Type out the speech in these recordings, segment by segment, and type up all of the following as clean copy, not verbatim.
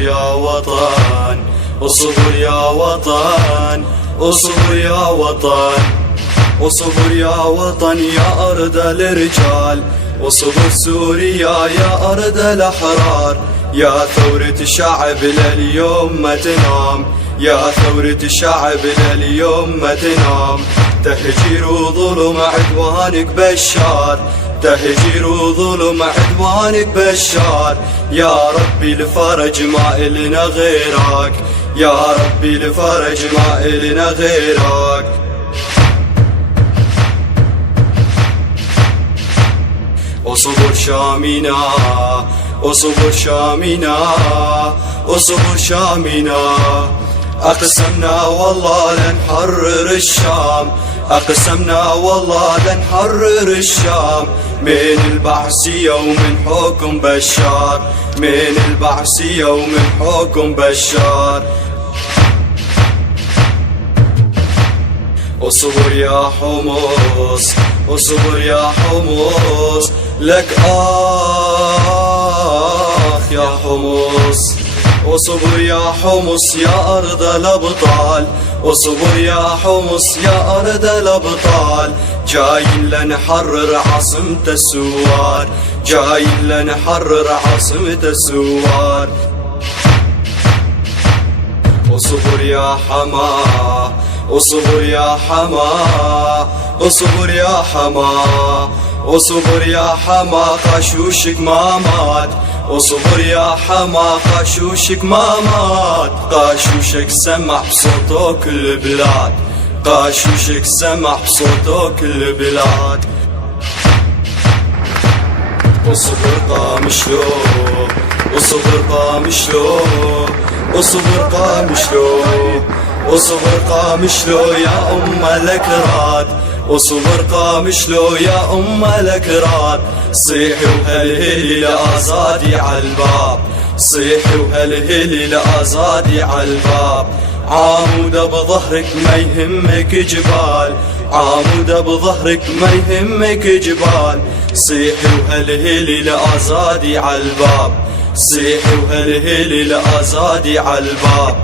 اصبر يا وطن، اصبر يا وطن، اصبر يا وطن، اصبر يا وطن يا أرض الرجال، اصبر سوريا يا أرض الأحرار، يا ثورة الشعب لليوم ما تنام، يا ثورة الشعب لليوم ما تنام. تهجير وظلم عدوانك بشار، تهجير وظلم عدوانك بشار، يا ربي الفرج ما إلنا غيرك، يا ربي الفرج ما إلنا غيرك. اصبر شامنا، اصبر شامنا، اصبر شامنا، أقسمنا والله لنحرر الشام، أقسمنا والله لنحرر الشام، من البعثية ومن حكم بشار، من البعثية ومن حكم بشار. اصبر يا حمص، اصبر يا حمص، لك آخ يا حمص. اصبر يا حمص يا أرض الأبطال، اصبر يا حمص يا أرض الأبطال، جايين لنحرر عاصمة السوار، جايين لنحرر عاصمة السوار. اصبر يا حما، اصبر يا حما، اصبر يا حما، اصبر يا حما، قاشوشك ما مات، اصبر يا حما، قاشوشك ما مات، قاشوشك سمع بصوته كل البلاد، قاشوشك سمع بصوته كل البلاد. اصبر قامشلو، اصبر قامشلو، اصبر قامشلو، اصبر قامشلو يا أم الأكراد، اصبر قامشلو يا أم الأكراد، صيحي وهلهلي لآزادي عالباب، صيحي وهلهلي لآزادي عالباب. عامودة بظهرك ما يهمك جبال، عامودة بظهرك ما يهمك جبال، صيحي وهلهلي لآزادي عالباب، صيحي وهلهلي لآزادي عالباب.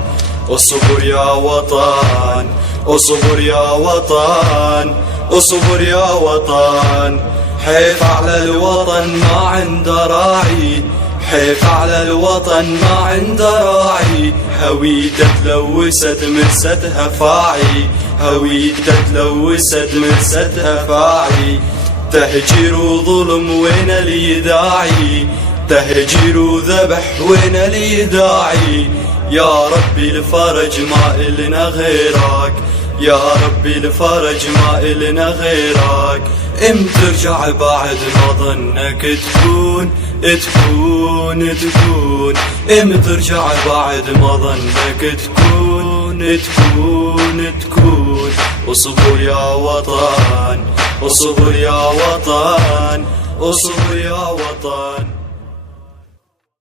اصبر يا وطن، اصبر يا وطن، اصبر يا وطن، حيف على الوطن ما عنده راعي، حيف على الوطن ما عنده راعي، هويته تلوست مرستها فاعي، هويته تلوست مرستها فاعي. تهجير وظلم وين اللي داعي، تهجير وذبح وين اللي داعي، يا ربي الفرج ما إلنا غيرك، يا ربي الفرج ما إلنا غيرك. امتى ترجع بعد ما ظنك تكون تكون تكون، امتى ترجع بعد ما ظنك تكون تكون تكون. اصبر يا وطن، اصبر يا وطن، اصبر يا وطن.